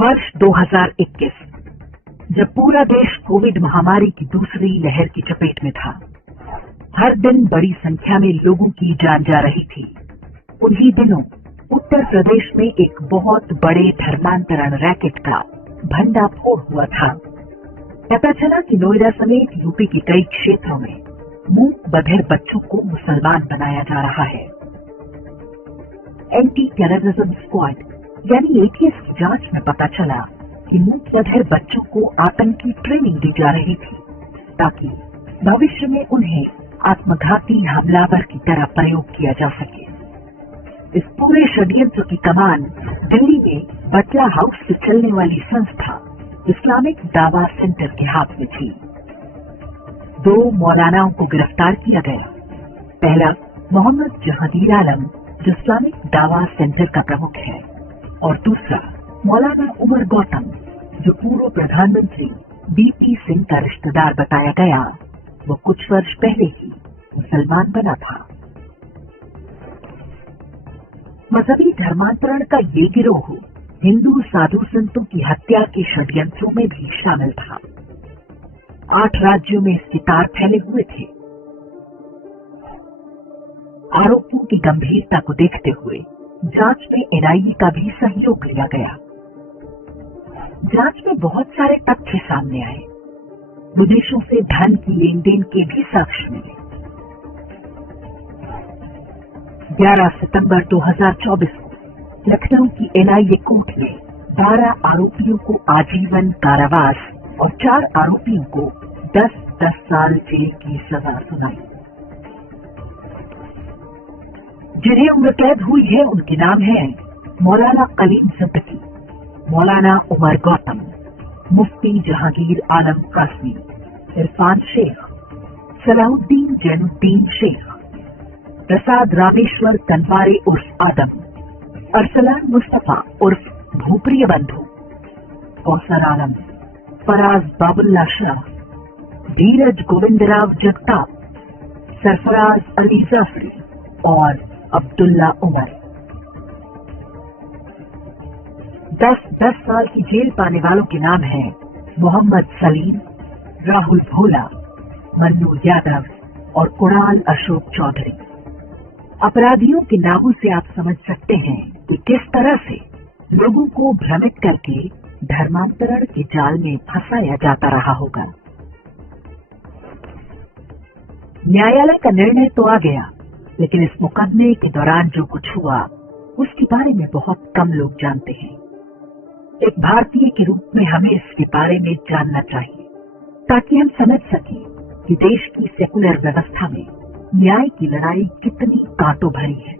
वर्ष 2021, जब पूरा देश कोविड महामारी की दूसरी लहर की चपेट में था। हर दिन बड़ी संख्या में लोगों की जान जा रही थी। उन्हीं दिनों उत्तर प्रदेश में एक बहुत बड़े धर्मांतरण रैकेट का भंडाफोड़ हुआ था। पता चला कि नोएडा समेत यूपी के कई क्षेत्रों में मूक बधिर बच्चों को मुसलमान बनाया जा रहा है। एंटी टेररिज्म स्क्वाड यानी एटीएस की जांच में पता चला कि मूक बधिर बच्चों को आतंकी ट्रेनिंग दी जा रही थी ताकि भविष्य में उन्हें आत्मघाती हमलावर की तरह प्रयोग किया जा सके। इस पूरे षड्यंत्र की कमान दिल्ली में बटला हाउस से चलने वाली संस्था इस्लामिक दावा सेंटर के हाथ में थी। 2 मौलानाओं को गिरफ्तार किया गया। पहला मोहम्मद जहांगीर आलम जो इस्लामिक दावा सेंटर का प्रमुख है, और दूसरा मौलाना उमर गौतम जो पूर्व प्रधानमंत्री बीपी सिंह का रिश्तेदार बताया गया। वो कुछ वर्ष पहले ही मुसलमान बना था। मजहबी धर्मांतरण का ये गिरोह हिंदू साधु संतों की हत्या के षड्यंत्रों में भी शामिल था। 8 राज्यों में इसके तार फैले हुए थे। आरोपों की गंभीरता को देखते हुए जांच में एनआईए का भी सहयोग लिया गया। जांच में बहुत सारे तथ्य सामने आए। विदेशों से धन की लेन देन के भी साक्ष्य मिले। 11 सितंबर 2024 को लखनऊ की एनआईए कोर्ट ने 12 आरोपियों को आजीवन कारावास और 4 आरोपियों को 10-10 साल जेल की सजा सुनाई। जिन्हें उम्र कैद हुई है उनके नाम हैं मौलाना कलीम सिद्दीकी, मौलाना उमर गौतम, मुफ्ती जहांगीर आलम कासमी, इरफान शेख, सलाउद्दीन जैनुद्दीन शेख, प्रसाद रामेश्वर तनवारे उर्फ आदम, अरसलान मुस्तफा उर्फ भूप्रिय बंधु, कौसर आलम, फराज बाबुल्ला शाह, धीरज गोविंदराव जगताप, सरफराज अली जाफरी और अब्दुल्ला उमर। 10-10 साल की जेल पाने वालों के नाम हैं मोहम्मद सलीम, राहुल भोला, मन्नू यादव और कुणाल अशोक चौधरी। अपराधियों के नामों से आप समझ सकते हैं कि किस तरह से लोगों को भ्रमित करके धर्मांतरण के जाल में फंसाया जाता रहा होगा। न्यायालय का निर्णय तो आ गया, लेकिन इस मुकदमे के दौरान जो कुछ हुआ उसके बारे में बहुत कम लोग जानते हैं। एक भारतीय के रूप में हमें इसके बारे में जानना चाहिए ताकि हम समझ सकें कि देश की सेकुलर व्यवस्था में न्याय की लड़ाई कितनी कांटों भरी है।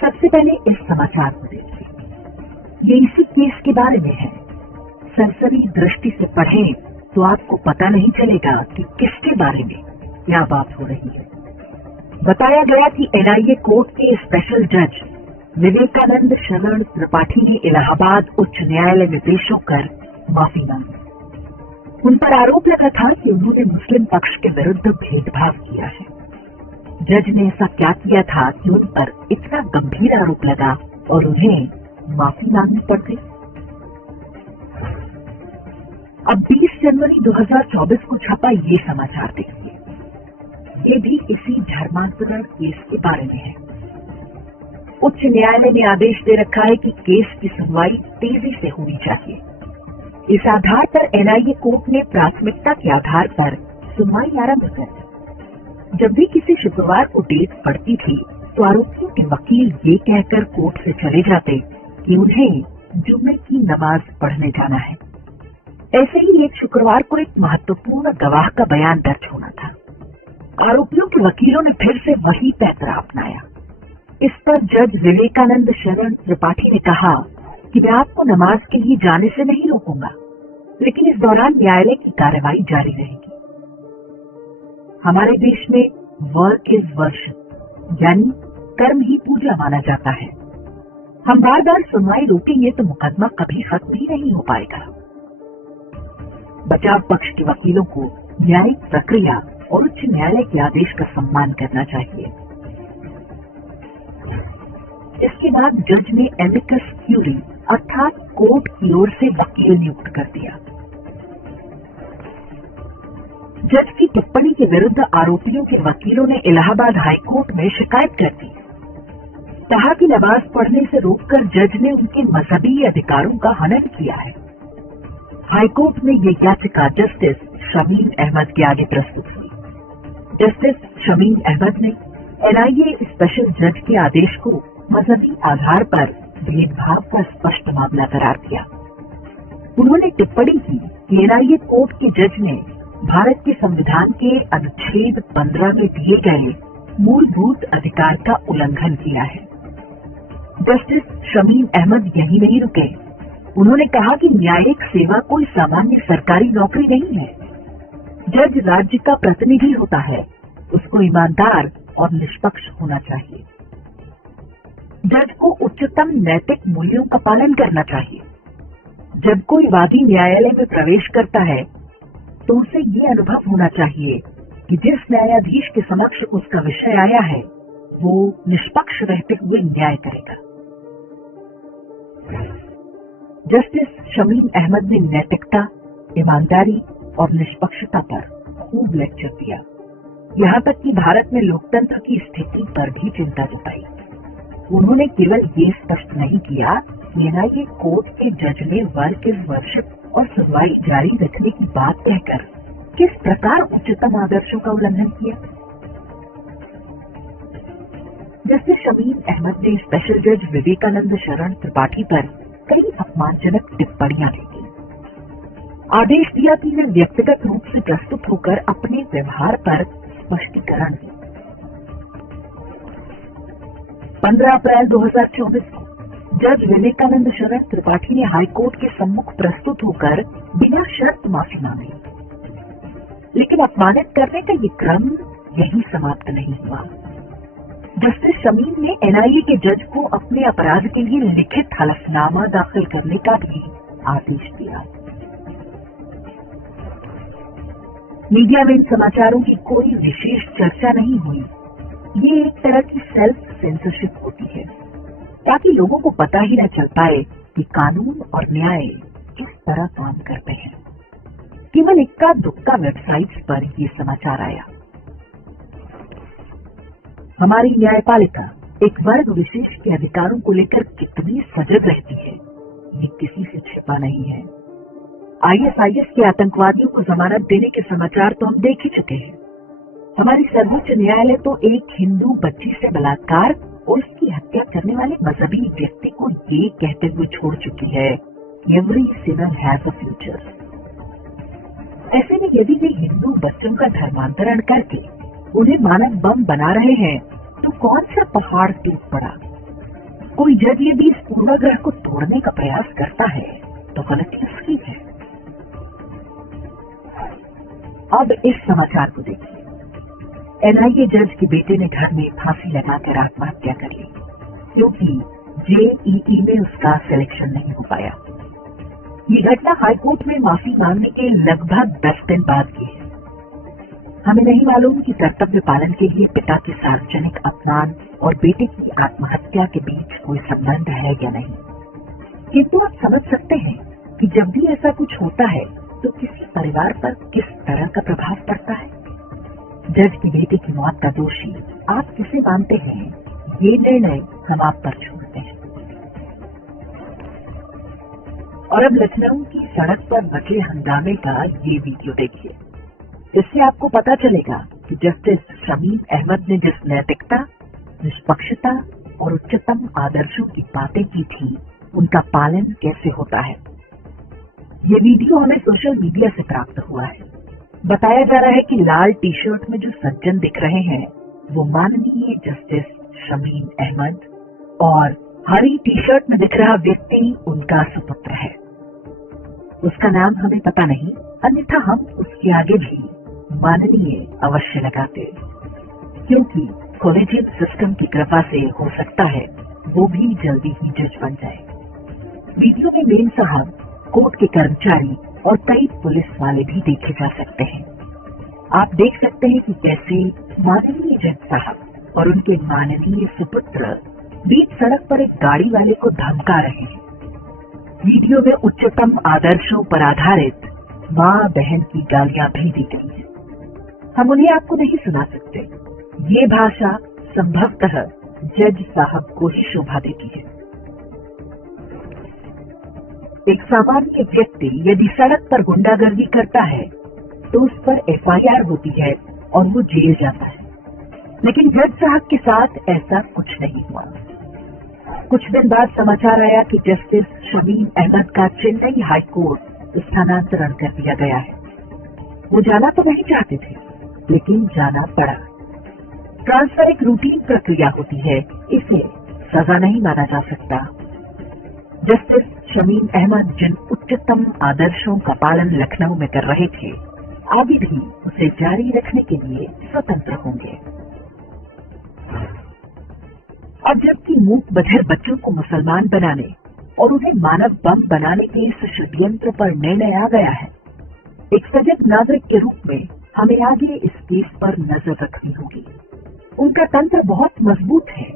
सबसे पहले इस समाचार को देखिए। ये इसी केस के बारे में है। सरसरी दृष्टि से पढ़ें तो आपको पता नहीं चलेगा कि किसके बारे में क्या बात हो रही है। बताया गया कि एनआईए कोर्ट के स्पेशल जज विवेकानंद शरण त्रिपाठी ने इलाहाबाद उच्च न्यायालय में पेश होकर माफी मांगी। उन पर आरोप लगा था कि उन्होंने मुस्लिम पक्ष के विरुद्ध भेदभाव किया है। जज ने ऐसा क्या किया था कि उन पर इतना गंभीर आरोप लगा और उन्हें माफी मांगनी पड़ गई। अब 20 जनवरी 2024 को छपा ये समाचार देखिए। ये भी इसी धर्मांतरण केस के बारे में है। उच्च न्यायालय ने आदेश दे रखा है कि केस की सुनवाई तेजी से होनी चाहिए। इस आधार पर एनआईए कोर्ट ने प्राथमिकता के आधार पर सुनवाई आरंभ कर दी। जब भी किसी शुक्रवार को डेट पड़ती थी तो आरोपियों के वकील ये कहकर कोर्ट से चले जाते कि उन्हें जुम्मे की नमाज पढ़ने जाना है। ऐसे ही एक शुक्रवार को एक महत्वपूर्ण गवाह का बयान दर्ज होना था। आरोपियों के वकीलों ने फिर से वही पैंतरा अपनाया। इस पर जज विवेकानंद शरण त्रिपाठी ने कहा कि मैं आपको नमाज के लिए जाने से नहीं रोकूंगा, लेकिन इस दौरान न्यायालय की कार्रवाई जारी रहेगी। हमारे देश में वर्क इज वर्शिप यानी कर्म ही पूजा माना जाता है। हम बार बार सुनवाई रोकेंगे तो मुकदमा कभी खत्म ही नहीं हो पाएगा। बचाव पक्ष के वकीलों को न्यायिक प्रक्रिया और उच्च न्यायालय के आदेश का सम्मान करना चाहिए। इसके बाद जज ने एमिकस क्यूरी अर्थात कोर्ट की ओर से वकील नियुक्त कर दिया। जज की टिप्पणी के विरुद्ध आरोपियों के वकीलों ने इलाहाबाद हाईकोर्ट में शिकायत कर दी। कहा कि नमाज पढ़ने से रोककर जज ने उनके मजहबी अधिकारों का हनन किया है। हाईकोर्ट में ये याचिका जस्टिस शमीम अहमद के आगे प्रस्तुत हुई। जस्टिस शमीम अहमद ने एनआईए स्पेशल जज के आदेश को मजहबी आधार पर भेदभाव का स्पष्ट मामला करार दिया। उन्होंने टिप्पणी की कि एनआईए कोर्ट के जज ने भारत के संविधान के अनुच्छेद 15 में दिए गए मूलभूत अधिकार का उल्लंघन किया है। जस्टिस शमीम अहमद यही नहीं रुके। उन्होंने कहा कि न्यायिक सेवा कोई सामान्य सरकारी नौकरी नहीं है। जज राज्य का प्रतिनिधि होता है, उसको ईमानदार और निष्पक्ष होना चाहिए। जज को उच्चतम नैतिक मूल्यों का पालन करना चाहिए। जब कोई वादी न्यायालय में प्रवेश करता है तो उसे ये अनुभव होना चाहिए कि जिस न्यायाधीश के समक्ष उसका विषय आया है वो निष्पक्ष रहते हुए न्याय करेगा। जस्टिस शमीम अहमद ने नैतिकता, ईमानदारी और निष्पक्षता पर खूब लेक्चर दिया। यहाँ तक कि भारत में लोकतंत्र की स्थिति पर भी चिंता जताई। उन्होंने केवल ये स्पष्ट नहीं किया कि एनआईए कोर्ट के जज ने वर्क इज वर्शिप और सुनवाई जारी रखने की बात कहकर किस प्रकार उच्चतम आदर्शों का उल्लंघन किया। जस्टिस शमीम अहमद ने स्पेशल जज विवेकानंद शरण त्रिपाठी पर कई अपमानजनक टिप्पणियां की। आदेश दिया कि वे व्यक्तिगत रूप से प्रस्तुत होकर अपने व्यवहार पर स्पष्टीकरण दें। 15 अप्रैल 2024 को जज विवेकानंद शरण त्रिपाठी ने हाईकोर्ट के सम्मुख प्रस्तुत होकर बिना शर्त माफी मांगी। लेकिन अपमानित करने का ये क्रम यही समाप्त नहीं हुआ। जस्टिस शमीम ने एनआईए के जज को अपने अपराध के लिए लिखित हलफनामा दाखिल करने का भी आदेश दिया। मीडिया में इन समाचारों की कोई विशेष चर्चा नहीं हुई। ये एक तरह की सेल्फ सेंसरशिप होती है ताकि लोगों को पता ही न चल पाए कि कानून और न्याय किस तरह काम करते हैं। केवल इक्का दुक्का वेबसाइट्स पर ये समाचार आया। हमारी न्यायपालिका एक वर्ग विशेष के अधिकारों को लेकर कितनी सजग रहती है, ये किसी से छिपा नहीं है। आईएसआईएस के आतंकवादियों को जमानत देने के समाचार तो हम देख ही चुके हैं। हमारी सर्वोच्च न्यायालय तो एक हिंदू बच्ची से बलात्कार और उसकी हत्या करने वाले मजहबी व्यक्ति को ये कहते हुए छोड़ चुकी है, every Sinner has a future. ऐसे में यदि वे हिंदू बच्चों का धर्मांतरण करके उन्हें मानव बम बना रहे हैं तो कौन सा पहाड़ टूट पड़ा। कोई जज यदि इस पूर्वाग्रह को तोड़ने का प्रयास करता है तो गलती उसकी है। अब इस समाचार को देखिए। एनआईए जज के बेटे ने घर में फांसी लगाकर आत्महत्या कर ली क्योंकि जेईई में उसका सिलेक्शन नहीं हो पाया। ये घटना हाईकोर्ट में माफी मांगने के लगभग 10 दिन बाद की है। हमें नहीं मालूम कि कर्तव्य पालन के लिए पिता के सार्वजनिक अपमान और बेटे की आत्महत्या के बीच कोई संबंध है या नहीं, किंतु आप समझ सकते हैं कि जब भी ऐसा कुछ होता है तो किसी परिवार पर किस तरह का प्रभाव पड़ता है। जज की बेटे की मौत का दोषी आप किसे मानते हैं, ये निर्णय हम आप पर छोड़ते हैं। और अब लखनऊ की सड़क पर मचे हंगामे का ये वीडियो देखिए। इससे आपको पता चलेगा कि जस्टिस शमीम अहमद ने जिस नैतिकता, निष्पक्षता और उच्चतम आदर्शों की बातें की थी उनका पालन कैसे होता है। ये वीडियो हमें सोशल मीडिया से प्राप्त हुआ है। बताया जा रहा है कि लाल टी शर्ट में जो सज्जन दिख रहे हैं वो माननीय जस्टिस शमीम अहमद और हरी टी शर्ट में दिख रहा व्यक्ति उनका सुपुत्र है। उसका नाम हमें पता नहीं, अन्यथा हम उसके आगे भी माननीय अवश्य लगाते, क्योंकि कॉलेजियम सिस्टम की कृपा से हो सकता है वो भी जल्दी ही जज बन जाए। वीडियो में मेम साहब, कोर्ट के कर्मचारी और कई पुलिस वाले भी देखे जा सकते हैं। आप देख सकते हैं कि कैसे माननीय जज साहब और उनके माननीय सुपुत्र बीच सड़क पर एक गाड़ी वाले को धमका रहे हैं। वीडियो में उच्चतम आदर्शों पर आधारित माँ बहन की गालियां भी दी गई हैं। हम उन्हें आपको नहीं सुना सकते। ये भाषा संभवतः जज साहब को ही शोभा देती है। एक सामान्य व्यक्ति यदि सड़क पर गुंडागर्दी करता है तो उस पर एफआईआर होती है और वो जेल जाता है, लेकिन जज साहब के साथ ऐसा कुछ नहीं हुआ। कुछ दिन बाद समाचार आया कि जस्टिस शमीम अहमद का चेन्नई हाईकोर्ट स्थानांतरण कर दिया गया है। वो जाना तो नहीं चाहते थे, लेकिन जाना पड़ा। ट्रांसफर एक रूटीन प्रक्रिया होती है, इसे सजा नहीं माना जा सकता। जस्टिस शमीम अहमद जिन उच्चतम आदर्शों का पालन लखनऊ में कर रहे थे, आगे भी उसे जारी रखने के लिए स्वतंत्र होंगे। और जबकि मूक बधिर बच्चों को मुसलमान बनाने और उन्हें मानव बम बनाने के इस षड्यंत्र पर निर्णय आ गया है, एक सजग नागरिक के रूप में हमें आगे इस केस पर नजर रखनी होगी। उनका तंत्र बहुत मजबूत है,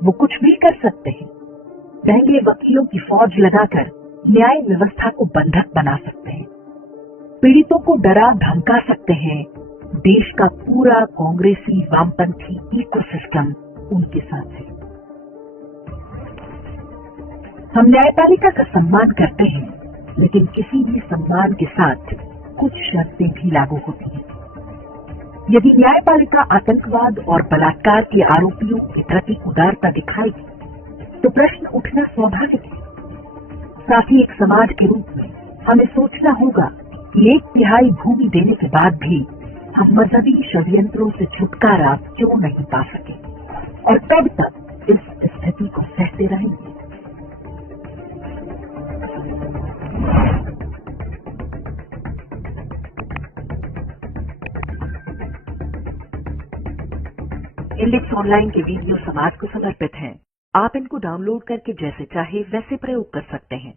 वो कुछ भी कर सकते हैं। महंगे वकीलों की फौज लगाकर न्याय व्यवस्था को बंधक बना सकते हैं, पीड़ितों को डरा धमका सकते हैं। देश का पूरा कांग्रेसी वामपंथी इकोसिस्टम उनके साथ है। हम न्यायपालिका का सम्मान करते हैं, लेकिन किसी भी सम्मान के साथ कुछ शर्तें भी लागू होती हैं। यदि न्यायपालिका आतंकवाद और बलात्कार के आरोपियों के प्रति उदारता दिखाएगी तो प्रश्न उठना स्वाभाविक है। साथ ही एक समाज के रूप में हमें सोचना होगा कि 1/3 भूमि देने के बाद भी हम मजहबी षड्यंत्रों से छुटकारा क्यों नहीं पा सके और कब तक इस स्थिति को सहते रहेंगे। इंडेक्स ऑनलाइन के वीडियो समाज को समर्पित हैं। आप इनको डाउनलोड करके जैसे चाहे वैसे प्रयोग कर सकते हैं।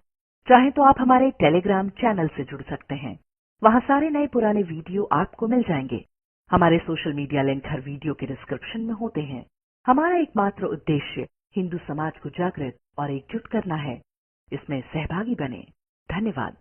चाहे तो आप हमारे टेलीग्राम चैनल से जुड़ सकते हैं। वहां सारे नए पुराने वीडियो आपको मिल जाएंगे। हमारे सोशल मीडिया लिंक हर वीडियो के डिस्क्रिप्शन में होते हैं। हमारा एकमात्र उद्देश्य हिंदू समाज को जागृत और एकजुट करना है। इसमें सहभागी बने। धन्यवाद।